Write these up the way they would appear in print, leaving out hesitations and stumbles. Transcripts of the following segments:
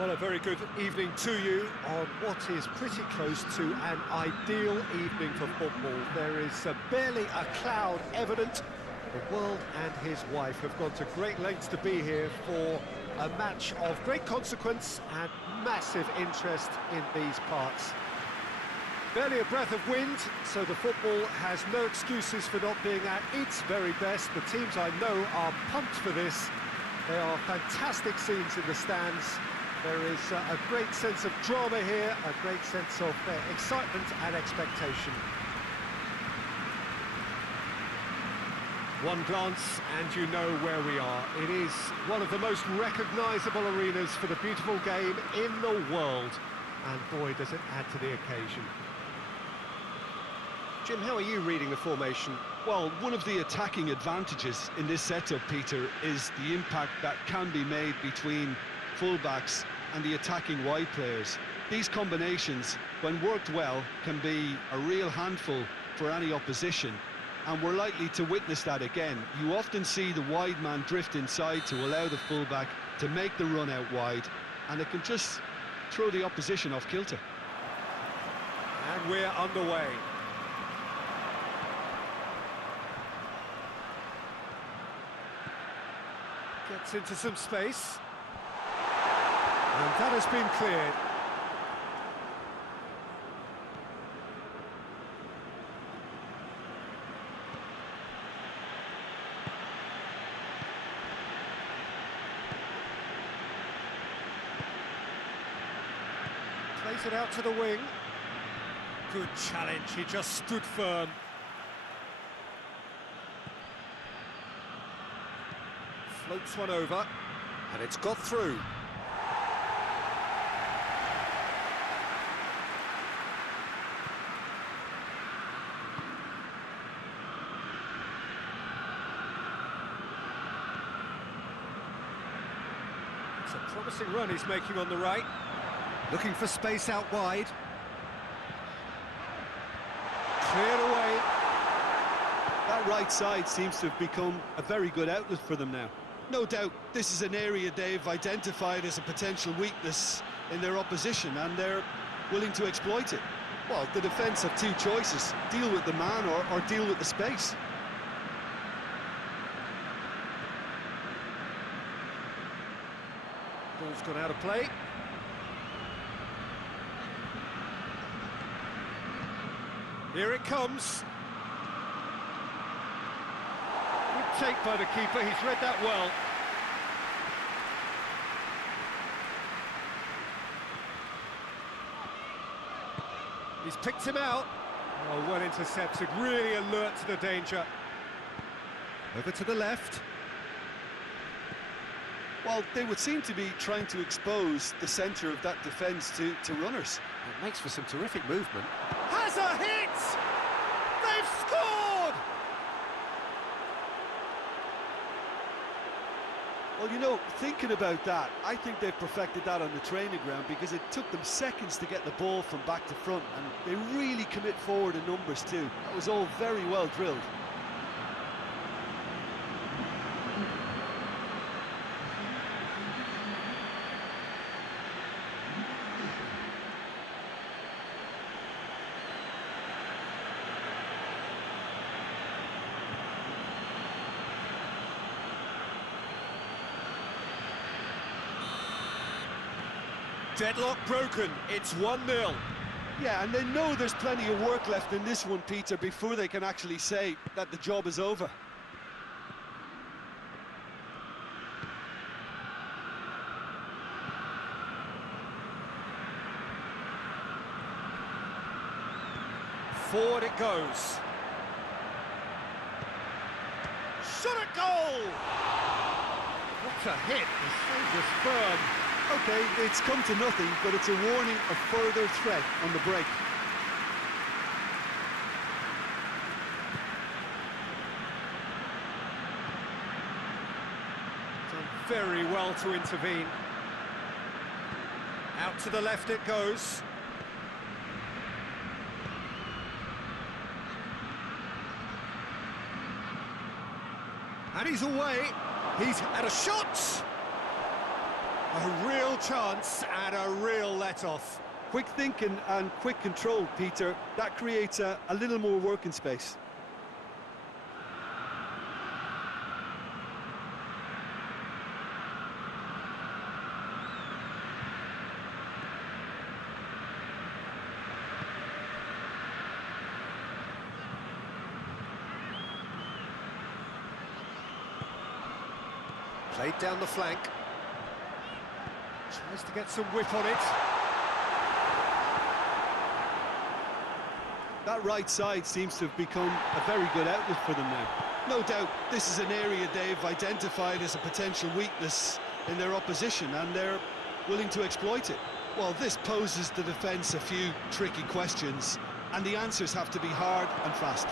Well, a very good evening to you on what is pretty close to an ideal evening for football. There is barely a cloud evident. The world and his wife have gone to great lengths to be here for a match of great consequence and massive interest in these parts. Barely a breath of wind, so the football has no excuses for not being at its very best. The teams I know are pumped for this. There are fantastic scenes in the stands. There is a great sense of drama here, a great sense of excitement and expectation. One glance and you know where we are. It is one of the most recognisable arenas for the beautiful game in the world. And boy, does it add to the occasion. Jim, how are you reading the formation? Well, one of the attacking advantages in this setup, Peter, is the impact that can be made between fullbacks and the attacking wide players. These combinations, when worked well, can be a real handful for any opposition, and we're likely to witness that again. You often see the wide man drift inside to allow the fullback to make the run out wide, and it can just throw the opposition off kilter. And we're underway. Gets into some space. And that has been cleared. Plays it out to the wing. Good challenge, he just stood firm. Floats one over, and it's got through. It's a promising run he's making on the right. Looking for space out wide. Cleared away. That right side seems to have become a very good outlet for them now. No doubt this is an area they've identified as a potential weakness in their opposition, and they're willing to exploit it. Well, the defence have two choices: deal with the man or deal with the space. Ball's gone out of play. Here it comes. Good take by the keeper, he's read that well. He's picked him out. Oh, well intercepted, really alert to the danger. Over to the left. Well, they would seem to be trying to expose the centre of that defence to runners. It makes for some terrific movement. Has a hit! They've scored! Well, you know, thinking about that, I think they've perfected that on the training ground, because it took them seconds to get the ball from back to front, and they really commit forward in numbers too. That was all very well drilled. Deadlock broken, it's 1-0. Yeah, and they know there's plenty of work left in this one, Peter, before they can actually say that the job is over. Forward it goes. Shot at goal! What a hit, the save was firm. Okay, it's come to nothing, but it's a warning of further threat on the break. Done very well to intervene. Out to the left it goes. And he's away. He's had a shot. A real chance and a real let-off. Quick thinking and quick control, Peter. That creates a little more working space. Played down the flank. Tries to get some whip on it. That right side seems to have become a very good outlet for them now. No doubt this is an area they've identified as a potential weakness in their opposition, and they're willing to exploit it. Well, this poses the defence a few tricky questions, and the answers have to be hard and fast.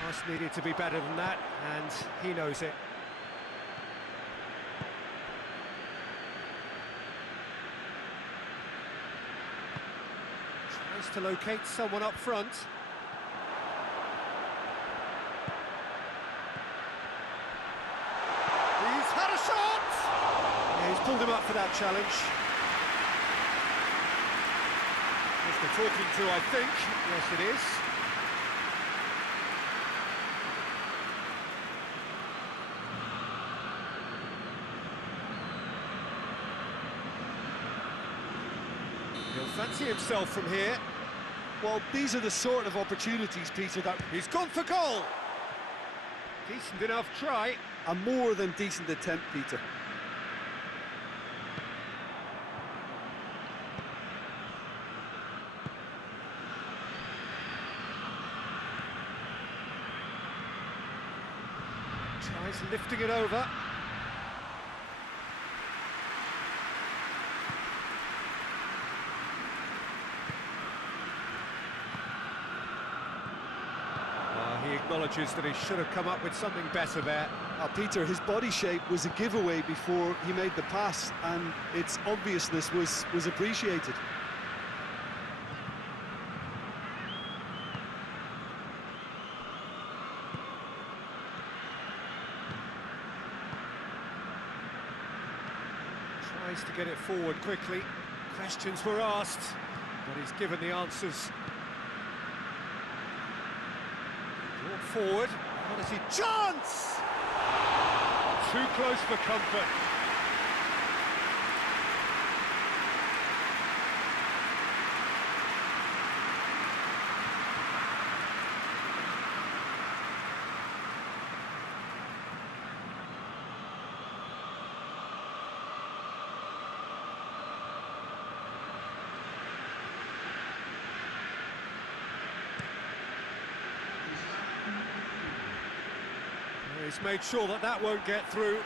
Pass needed to be better than that, and he knows it. Tries to locate someone up front. He's had a shot! Yeah, he's pulled him up for that challenge. Mr. Talking to, I think. Yes, it is. He'll fancy himself from here. Well, these are the sort of opportunities, Peter, that... He's gone for goal! Decent enough try. A more than decent attempt, Peter. Tries lifting it over. He acknowledges that he should have come up with something better there. Peter, his body shape was a giveaway before he made the pass, and its obviousness was appreciated. Tries to get it forward quickly. Questions were asked, but he's given the answers. Brought forward. What is he? Chance! Too close for comfort. He's made sure that that won't get through.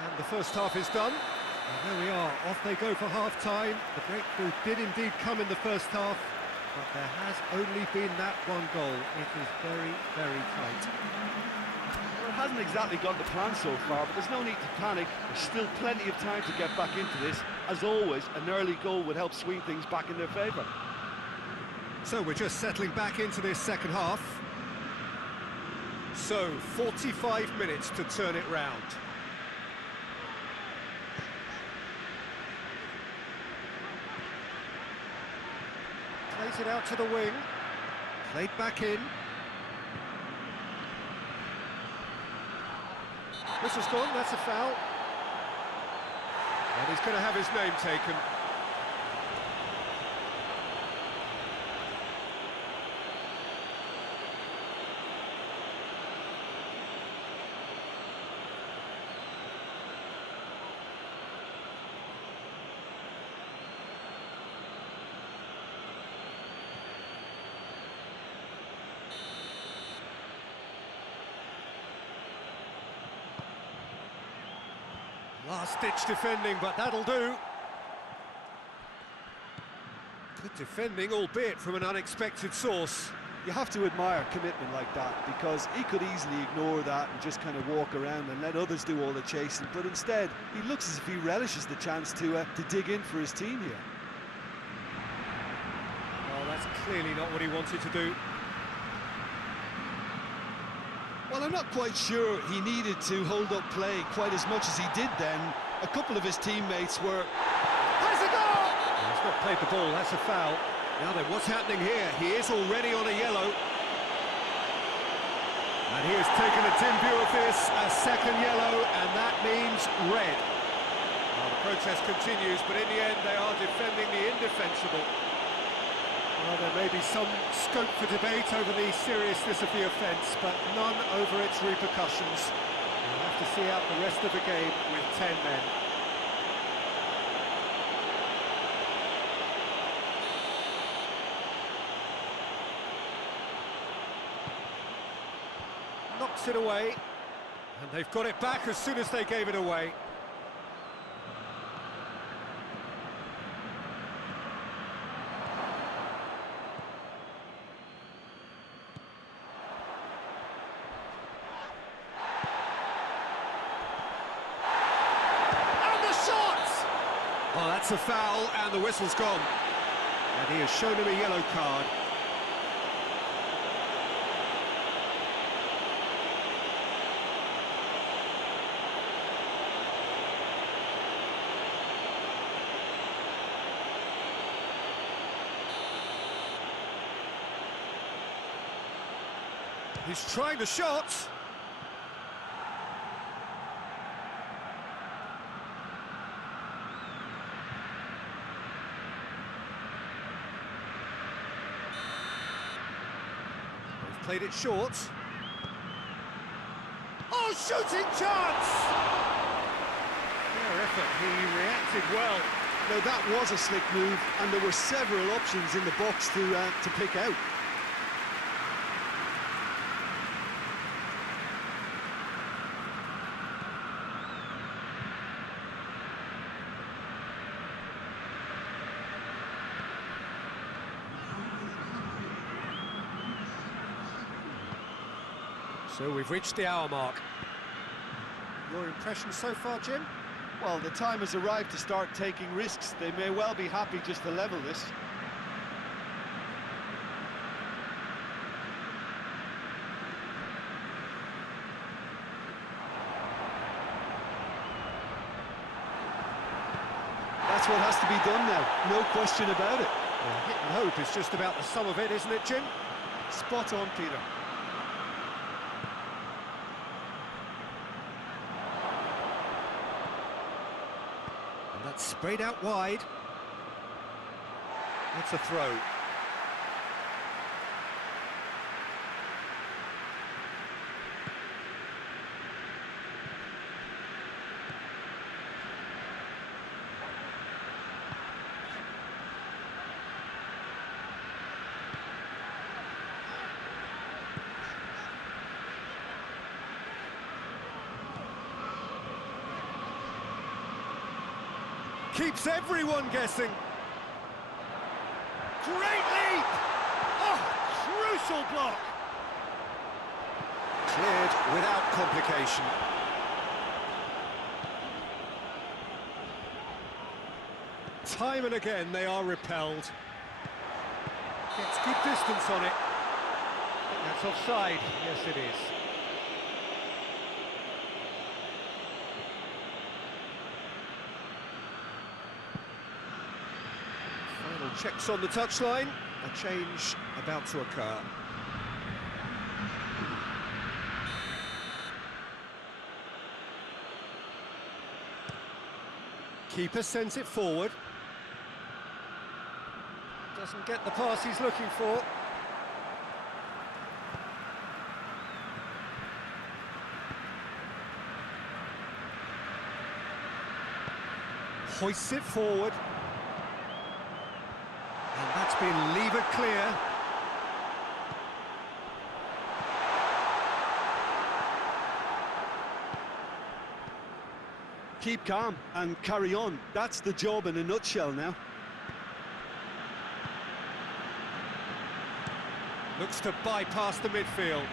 And the first half is done. And there we are, off they go for half-time. The breakthrough did indeed come in the first half, but there has only been that one goal. It is very, very tight. Well, it hasn't exactly gone to plan so far, but there's no need to panic. There's still plenty of time to get back into this. As always, an early goal would help swing things back in their favour. So we're just settling back into this second half. So, 45 minutes to turn it round. Plays it out to the wing. Played back in. Whistle's gone, that's a foul. And he's going to have his name taken. Last-ditch defending, but that'll do. Good defending, albeit from an unexpected source. You have to admire commitment like that, because he could easily ignore that and just kind of walk around and let others do all the chasing, but instead he looks as if he relishes the chance to dig in for his team here. Well, that's clearly not what he wanted to do. Well, I'm not quite sure he needed to hold up play quite as much as he did then. A couple of his teammates were... Has a goal! He's not played the ball, that's a foul. Now then, what's happening here? He is already on a yellow. And he has taken a dim view of this, a second yellow, and that means red. Well, the protest continues, but in the end they are defending the indefensible. Well, there may be some scope for debate over the seriousness of the offence, but none over its repercussions. We'll have to see out the rest of the game with 10 men. Knocks it away, and they've got it back as soon as they gave it away. And the shot! Oh, that's a foul, and the whistle's gone. And he has shown him a yellow card. He's trying the shot. They've played it short. Oh, shooting chance! Fair effort, he reacted well. Now that was a slick move, and there were several options in the box to pick out. So we've reached the hour mark. Your impression so far, Jim? Well, the time has arrived to start taking risks. They may well be happy just to level this. That's what has to be done now, no question about it. Well, hit and hope is just about the sum of it, isn't it, Jim? Spot on, Peter. That's sprayed out wide. That's a throw. Keeps everyone guessing. Great leap! Oh, crucial block! Cleared without complication. Time and again they are repelled. Gets good distance on it. I think that's offside. Yes, it is. Checks on the touchline, a change about to occur. Keeper sends it forward. Doesn't get the pass he's looking for. Hoists it forward. And that's been levered clear. Keep calm and carry on. That's the job in a nutshell now. Looks to bypass the midfield.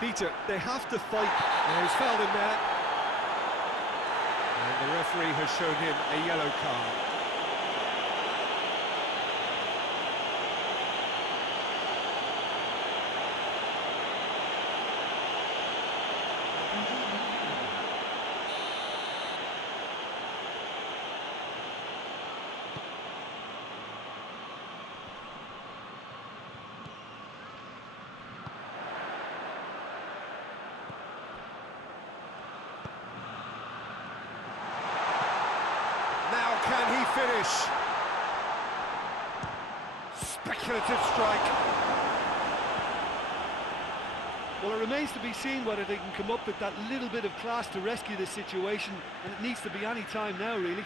Peter, they have to fight. Oh, he's fouled him there. And the referee has shown him a yellow card. Now can he finish? Speculative strike. Well, it remains to be seen whether they can come up with that little bit of class to rescue this situation, and it needs to be any time now, really.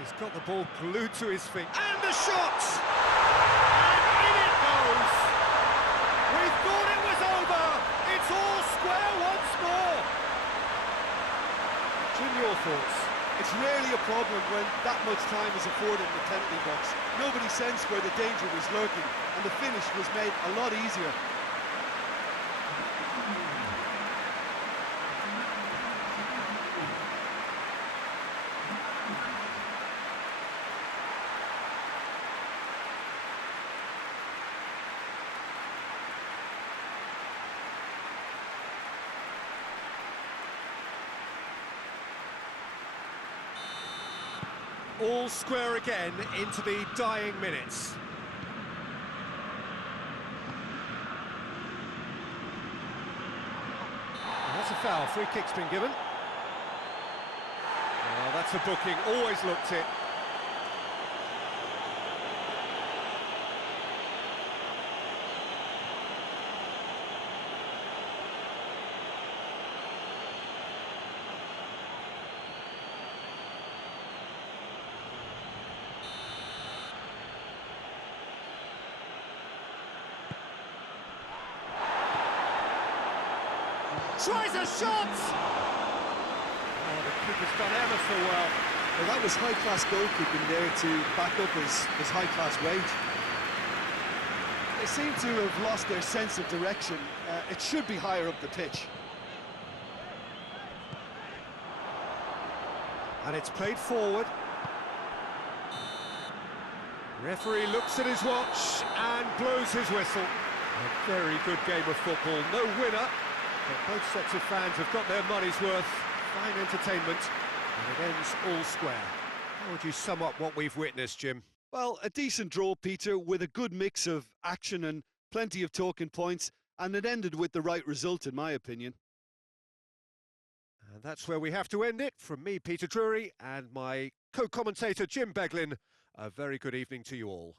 He's got the ball glued to his feet. And the shot! And in it goes! We thought it was over! It's all square once more! Jim, your thoughts? It's rarely a problem when that much time is afforded in the penalty box. Nobody sensed where the danger was lurking, and the finish was made a lot easier. All square again into the dying minutes. And that's a foul. Free kick's been given. Oh, that's a booking. Always looked it. Tries a shot! Oh, the keeper's done ever so well. Well, that was high-class goalkeeping there to back up his high-class wage. They seem to have lost their sense of direction. It should be higher up the pitch. And it's played forward. Referee looks at his watch and blows his whistle. A very good game of football. No winner, but both sets of fans have got their money's worth. Fine entertainment, and it ends all square. How would you sum up what we've witnessed, Jim? Well, a decent draw, Peter, with a good mix of action and plenty of talking points, and it ended with the right result, in my opinion. And that's where we have to end it. From me, Peter Drury, and my co-commentator, Jim Beglin, a very good evening to you all.